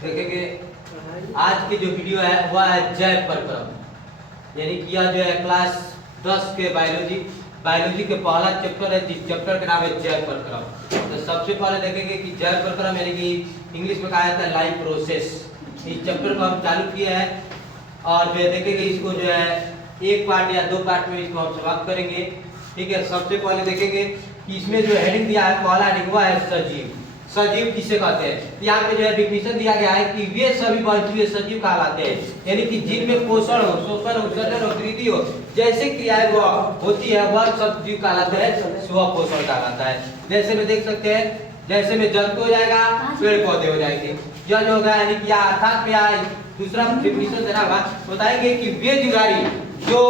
देखेंगे आज की जो वीडियो है वह है जैव प्रक्रम, यानी कि यह जो है क्लास 10 के बायोलॉजी के पहला चैप्टर है, जिस चैप्टर का नाम है जैव प्रक्रम। तो सबसे पहले देखेंगे कि जैव प्रक्रम यानी कि इंग्लिश में कहा जाता है लाइफ प्रोसेस। इस चैप्टर को हम चालू किए हैं और जो है देखेंगे इसको जो है एक पार्ट या दो पार्ट में इसको हम समाप्त करेंगे। ठीक है, सबसे पहले देखेंगे कि इसमें जो हेडिंग दिया है पहला हेडिंग हुआ है सजीव। सजीव किसे कहते हैं? यहाँ पे जो है डिफिनेशन दिया गया है कि वे सभी वस्तुएं सजीव कहलाते हैं, यानी कि जिनमें पोषण हो, शोषण हो, सर्जन हो, वृद्धि हो जैसे क्रियाएं वो होती है वह सब जीव कहलाते हैं, स्व पोषण कहलाता है। जैसे में देख सकते हैं, जैसे में जंतु हो जाएगा, पेड़ पौधे हो जाएंगे, जल होगा, यानी कि अर्थात दूसरा डिफिनेशन देना होगा, बताएंगे कि वे जीवारी जो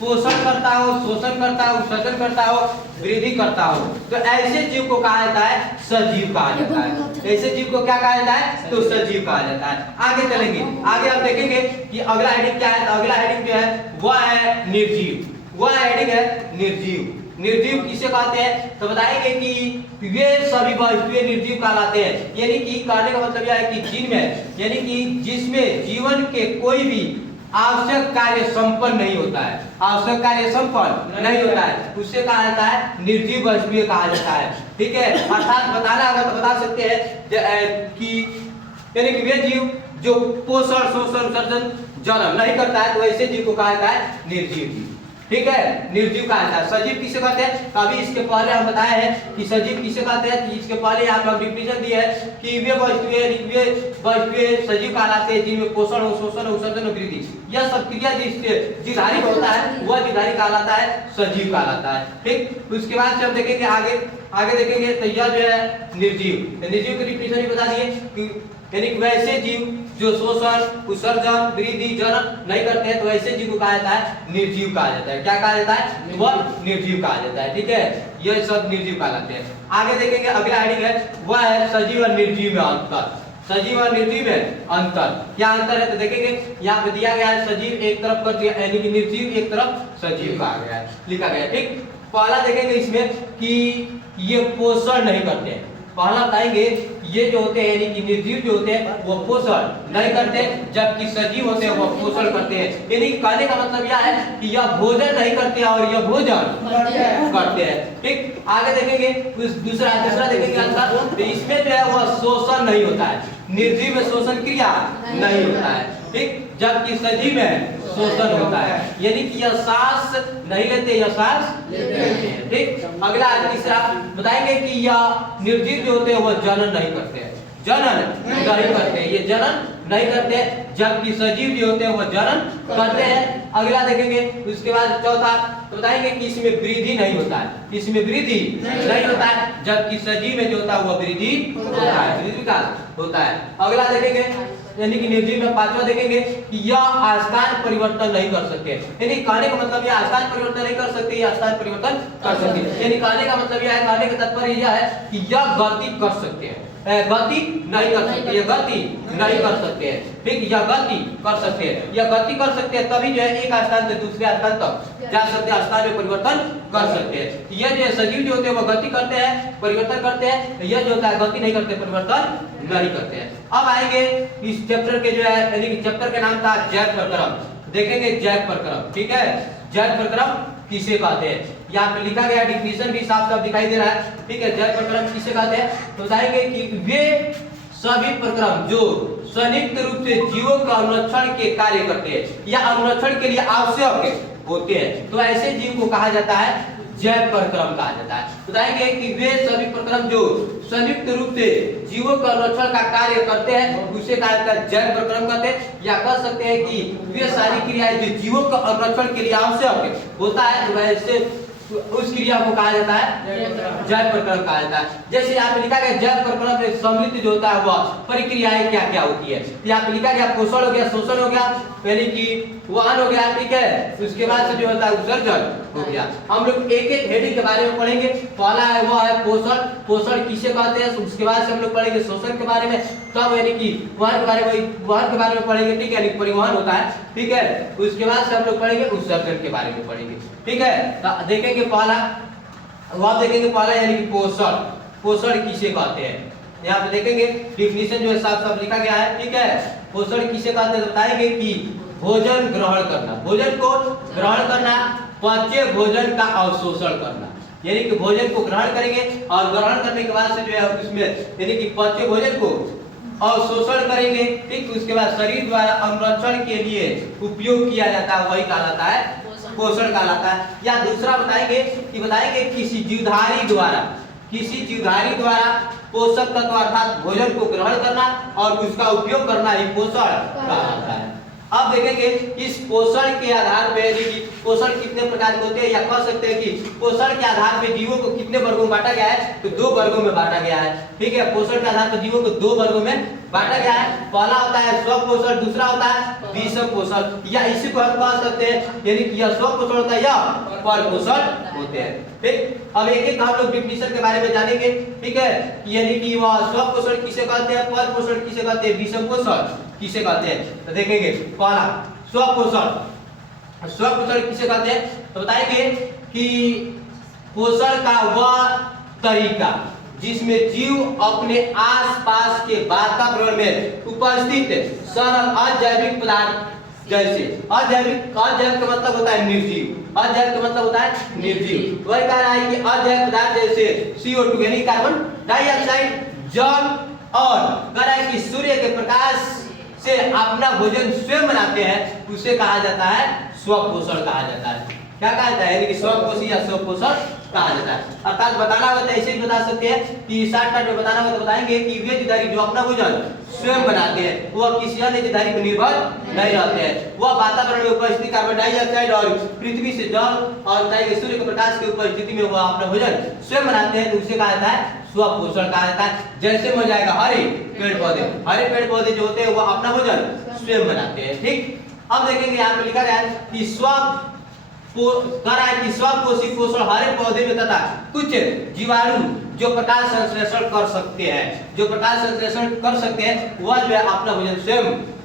पोषण करता हो, शोषण करता हो, सर्जन करता हो, वृद्धि करता हो, तो ऐसे जीव को कहा जाता है सजीव कहा जाता है। ऐसे जीव को क्या कहा जाता है? तो सजीव कहा जाता है। आगे चलेंगे, आगे हम देखेंगे कि अगला हेडिंग क्या है। तो अगला हेडिंग जो है वह है निर्जीव। वह हेडिंग है निर्जीव। निर्जीव किसे कहते हैं? तो बताएंगे कि वे सभी वस्तुएं निर्जीव कहलाते हैं, यानी कि कहने का मतलब यह है कि जिनमें, यानी कि जिसमें जीवन के कोई भी आवश्यक कार्य संपन्न नहीं होता है, आवश्यक कार्य संपन्न नहीं होता है, उससे कहा जाता है निर्जीव वस्तुएं कहा जाता है। ठीक है, अर्थात बताना होगा तो बता सकते हैं कि यानी कि वे जीव जो पोषण, शोषण, सर्जन, जन्म नहीं करता है तो ऐसे जीव को कहा जाता है निर्जीव जीव। ठीक है, निर्जीव कहा जाता है। सजीव किसे कहते हैं? अभी इसके पहले हम बताए हैं कि सजीव किसे कहते हैं, कि इसके पहले यहाँ पर डिफिनेशन दिए है कि वे वस्तुएं सजीव कहलाते हैं जिनमें पोषण हो, शोषण हो, सर्जन हो, वृद्धि, यह सब क्रिया जिससे जीवधारी होता है वह जीवधारी कहलाता है, सजीव कहलाता है। ठीक, उसके बाद से हम देखेंगे आगे देखेंगे तो यह जो है निर्जीव। निर्जीव की डिफिनेशन भी बता दिए कि यानी वैसे जीव जो शोषण, उत्सर्जन, वृद्धि, जन्म नहीं करते हैं तो ऐसे जीव को कहा जाता है निर्जीव कहा जाता है। क्या कहा जाता है? वह निर्जीव कहा जाता है। ठीक है, यह सब निर्जीव कहलाते हैं। आगे देखेंगे अगला हेडिंग है वह है सजीव और निर्जीव में अंतर। सजीव और निर्जीव में अंतर, क्या अंतर है? तो देखेंगे यहाँ पे दिया गया है सजीव एक तरफ कर दिया, यानी कि निर्जीव एक तरफ सजीव कहा गया है, लिखा गया है। ठीक, पहला देखेंगे इसमें कि ये पोषण नहीं करते हैं। पहला बताएंगे ये जो होते हैं यानी कि निर्जीव जो होते हैं वो पोषण नहीं करते, जबकि सजीव होते हैं वो पोषण करते हैं। यानी कि कहने का मतलब यह है कि यह भोजन नहीं करते और यह भोजन करते हैं। ठीक, आगे देखेंगे दूसरा देखेंगे अंतर, तो इसमें जो है वह शोषण नहीं होता है। निर्जीव में शोषण क्रिया नहीं होता है, ठीक, जबकि सजीव में शोषण होता है, यानी कि यह सांस नहीं लेते, यह सांस लेते हैं। ठीक, अगला तीसरा बताएंगे कि यह निर्जीव जो होते हैं वह जनन नहीं करते हैं, जनन नहीं करते हैं, ये जनन नहीं करते, जबकि सजीव जो होते हैं वह जनन करते हैं। अगला देखेंगे उसके बाद चौथा तो बताएंगे कि इसमें वृद्धि नहीं होता है, इसमें वृद्धि नहीं होता है, जबकि सजीव में जो होता है वह वृद्धि होता है, वृद्धि विकास होता है। अगला देखेंगे यानी कि निर्जीव में पांचवा देखेंगे कि यह स्थान परिवर्तन नहीं कर सकते, यानी कहने का मतलब यह स्थान परिवर्तन नहीं कर सकते, यह स्थान परिवर्तन कर सकते, यानी कहने का मतलब यह है, कहने का तात्पर्य यह है कि यह गति कर सकते हैं, गति नहीं कर सकते, यह गति नहीं कर सकते हैं। ठीक, यह गति कर सकते हैं, यह गति कर सकते हैं, तभी जो है एक स्थान से दूसरे स्थान तक जा सकते हैं, स्थान में परिवर्तन कर सकते हैं। यह जो सजीव जो होते हैं वह गति करते हैं, परिवर्तन करते हैं, यह जो होता है गति नहीं करते, परिवर्तन नहीं करते हैं। अब आएंगे इस चैप्टर के जो है यानी कि चैप्टर का नाम था जैव प्रक्रम, देखेंगे जैव प्रक्रम। ठीक है, जैव प्रक्रम किसे कहते हैं? यहाँ पे लिखा गया डिफिनेशन भी साफ साफ दिखाई दे रहा है। ठीक है, जैव प्रक्रम किसे कहते हैं? तो बताएंगे कि वे सभी प्रक्रम जो संयुक्त रूप से जीवों का अनुरक्षण के कार्य करते हैं या अनुरक्षण के लिए आवश्यक होते हैं, तो ऐसे जीव को कहा जाता है जैव प्रक्रम कहा जाता है। बताएंगे कि वे सभी प्रक्रम जो संयुक्त रूप से जीवों का अनुरक्षण का कार्य करते हैं उसे कहा जाता है जैव प्रक्रम कहते हैं, या कह सकते हैं कि वे सारी क्रियाएं जो जीवों का अनुरक्षण के लिए आवश्यक होता है वैसे उस क्रिया को कहा जाता है जैव प्रक्रम कहा जाता है। जैसे यहाँ पे लिखा गया जैव प्रक्रम में सम्मिलित जो होता है वह प्रक्रियाएं क्या क्या होती है। यहाँ पे लिखा गया पोषण हो गया, शोषण हो गया, यानी कि वहन हो गया। ठीक है, उसके बाद से जो होता है उत्सर्जन हो गया। हम लोग एक एक हेडिंग के बारे में पढ़ेंगे। पहला है वह है पोषण, पोषण किसे कहते हैं, उसके बाद से हम लोग पढ़ेंगे शोषण के बारे में, तब यानी कि वहन के बारे में पढ़ेंगे। ठीक है, यानी परिवहन होता है। ठीक है, उसके बाद से हम लोग पढ़ेंगे उत्सर्जन के बारे में पढ़ेंगे। ठीक है, देखेंगे पहला, वह देखेंगे पहला यानी कि पोषण, पोषण किसे कहते हैं। यहाँ पे देखेंगे डिफिनीशन जो है साफ साफ लिखा गया है, ठीक है। पोषण किसे कहते हैं बताएंगे कि भोजन ग्रहण करना, भोजन को ग्रहण करना, पचे भोजन का अवशोषण करना, यानी कि भोजन को ग्रहण करेंगे और ग्रहण करने के बाद से जो है उसमें यानी कि पचे भोजन को अवशोषण करेंगे, ठीक। उसके बाद शरीर द्वारा अनुरक्षण के लिए उपयोग किया जाता है, वही कहलाता है पोषण कहलाता है। या दूसरा बताएंगे किसी जीवधारी द्वारा पोषक तत्व अर्थात भोजन को ग्रहण करना और उसका उपयोग करना ही पोषण कहलाता है। अब देखेंगे इस पोषण के आधार पे पोषण कितने प्रकार के होते हैं, या कह सकते हैं कि पोषण के आधार पे जीवों को कितने वर्गों में बांटा गया है, तो 2 वर्गों में बांटा गया है, ठीक है। पोषण के आधार पर जीवों को 2 वर्गों में बांटा गया है। पहला होता है स्व पोषण, दूसरा होता है विषम पोषण, या इसी को हम कह सकते हैं यानी कि यह स्व पोषण होता है या पर पोषण होते हैं, ठीक। अब एक एक हम लोग डिफिनीशन के बारे में जानेंगे, ठीक है, यानी कि वह स्व पोषण किसे कहते हैं, पर पोषण किसे कहते हैं, विषम पोषण किसे कहते हैं। तो देखेंगे पहला स्व पोषण किसे कहते हैं, तो बताएंगे कि पोषण का वह तरीका जिसमें जीव अपने आसपास के वातावरण में उपस्थित सरल अजैविक पदार्थ जैसे अजैविक का मतलब होता है निर्जीव, अजैविक का मतलब होता है निर्जीव, वही कह रहा है कि अजैविक पदार्थ जैसे CO2 यानी कार्बन डाइऑक्साइड, जल, और कह रहा है कि सूर्य के प्रकाश से अपना भोजन स्वयं बनाते हैं, उसे कहा जाता है स्वपोषण कहा जाता है। क्या कहा जाता है, यानी कि स्वपोषी या स्वपोषण कहा जाता है। अर्थात बताना होगा तो ऐसे ही बता सकते हैं कि शॉर्टकट में बताना होगा तो बताएंगे कि वे जीवधारी जो अपना भोजन स्वयं बनाते हैं, वह किसी अन्य जीवधारी पर निर्भर नहीं रहते हैं, वह वातावरण में उपस्थित कार्बन डाइऑक्साइड और पृथ्वी से जल और बताएंगे सूर्य के प्रकाश की उपस्थिति में वह अपना भोजन स्वयं बनाते हैं, तो उसे कहा जाता है स्वपोषण कहा जाता है। जैसे हो जाएगा हरे पेड़ पौधे जो होते हैं वह अपना भोजन स्वयं बनाते हैं, ठीक। अब देखेंगे यहाँ पे लिखा गया है कि स्वपोषी पोषण हरे पौधे में तथा कुछ जीवाणु जो प्रकाश संश्लेषण कर सकते हैं, वह जो है अपना भोजन स्वयं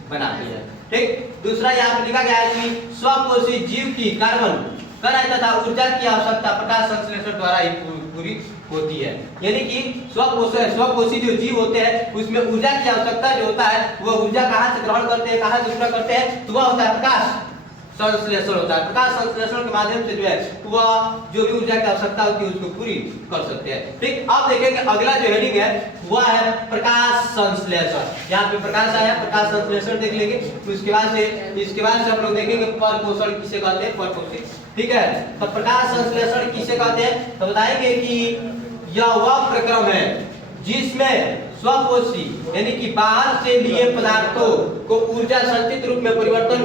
बनाते हैं, ठीक। दूसरा यहाँ पे लिखा गया है कि स्वपोषी जीव की कार्बन तथा ऊर्जा की आवश्यकता प्रकाश संश्लेषण द्वारा ही पूरी होती है, यानी कि स्वपोषी जो जीव होते हैं उसमें ऊर्जा की आवश्यकता जो होता है वह ऊर्जा कहाँ से ग्रहण करते हैं, कहाँ से पूरा करते हैं, तो वह होता है प्रकाश संश्लेषण होता है। प्रकाश संश्लेषण के माध्यम से जो है वह जो भी ऊर्जा की आवश्यकता होती है उसको पूरी कर सकते हैं, ठीक। अब देखेंगे अगला जो हेडिंग है वह है प्रकाश संश्लेषण। यहाँ पे प्रकाश आया, प्रकाश संश्लेषण देख लेंगे, इसके बाद से हम लोग देखेंगे पर पोषण किसे कहते हैं, पर पोषण, ठीक है। तो प्रकाश संश्लेषण किसे कहते हैं, तो बताएंगे कि यह वह प्रक्रम है जिसमें स्वपोषी यानी कि बाहर से लिए पदार्थों को ऊर्जा संचित रूप में परिवर्तन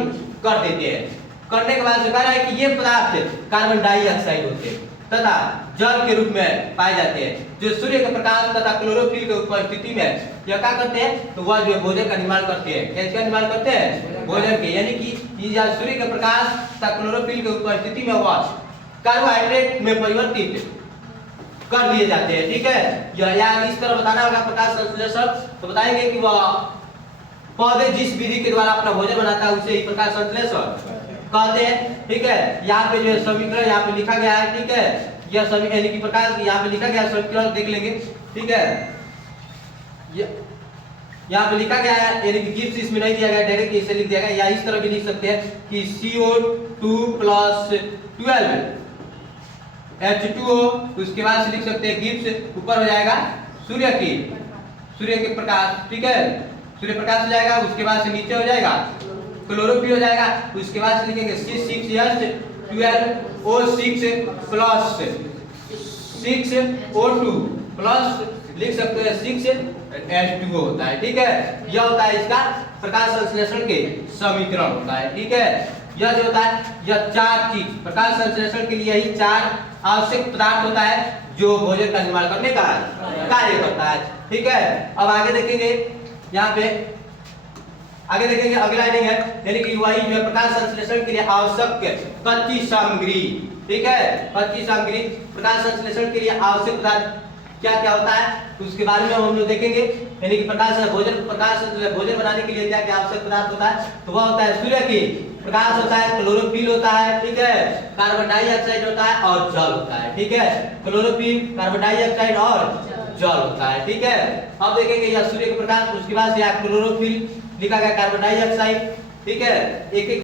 कर देते हैं। करने के बाद कह रहा है कि ये पदार्थ कार्बन डाइऑक्साइड होते हैं तथा जल के रूप में पाए जाते हैं, जो सूर्य के प्रकाश तथा क्लोरोफिल के उपस्थिति में यह क्या करते हैं, तो वह जो भोजन का निर्माण करते हैं। कैसे निर्माण करते हैं, भोजन के, यानी कि सूर्य के प्रकाश तथा क्लोरोफिल के उपस्थिति में वह कार्बोहाइड्रेट में परिवर्तित कर दिए जाते हैं, ठीक है। यह इस तरह बताना होगा प्रकाश संश्लेषण, तो बताएंगे कि वह पौधे जिस विधि के द्वारा अपना भोजन बनाता है उसे ही प्रकाश संश्लेषण कहते हैं, ठीक है। यहाँ पे जो है समीकरण यहाँ पे लिखा गया है, ठीक है। यह समीकरण यानी कि प्रकाश यहाँ पे लिखा गया है, समीकरण देख लेंगे, ठीक है। यहाँ पे लिखा गया है, यानी कि गिब्स इसमें नहीं दिया गया, डायरेक्ट इसे लिख दिया गया, या इस तरह भी लिख सकते हैं कि CO2 + 12 H2O, उसके बाद से लिख सकते हैं गिब्स, ऊपर हो जाएगा सूर्य के प्रकाश, ठीक है, सूर्य प्रकाश हो जाएगा, उसके बाद से नीचे हो जाएगा क्लोरोफिल हो जाएगा, उसके बाद से लिखेंगे C6H12O6 + 6O2 प्लस लिख सकते हैं 6H2O होता है, ठीक है। यह होता है इसका प्रकाश संश्लेषण के समीकरण होता है, ठीक है। यह जो होता है यह 4 चीज प्रकाश संश्लेषण के लिए यही 4 आवश्यक पदार्थ होता है जो भोजन का निर्माण करने का कार्य करता है, ठीक है। अब आगे देखेंगे, यहाँ पे आगे देखेंगे अगला हेडिंग है, यानी कि वही जो है प्रकाश संश्लेषण के लिए आवश्यक कच्ची सामग्री, ठीक है। कच्ची सामग्री प्रकाश संश्लेषण के लिए आवश्यक पदार्थ क्या क्या होता है, तो उसके बारे में हम लोग देखेंगे, यानी कि प्रकाश भोजन बनाने के लिए क्या क्या आवश्यक पदार्थ होता है, तो वह होता है सूर्य की प्रकाश होता है, क्लोरोफिल होता है, ठीक है, कार्बन डाइऑक्साइड होता है और जल होता है, ठीक है। क्लोरोफिल, कार्बन डाइऑक्साइड और जल होता है। ठीक है, अब देखेंगे यह सूर्य के प्रकाश, उसके बाद से क्लोरोफिल लिखा गया कार्बन डाइऑक्साइड। ठीक है, एक एक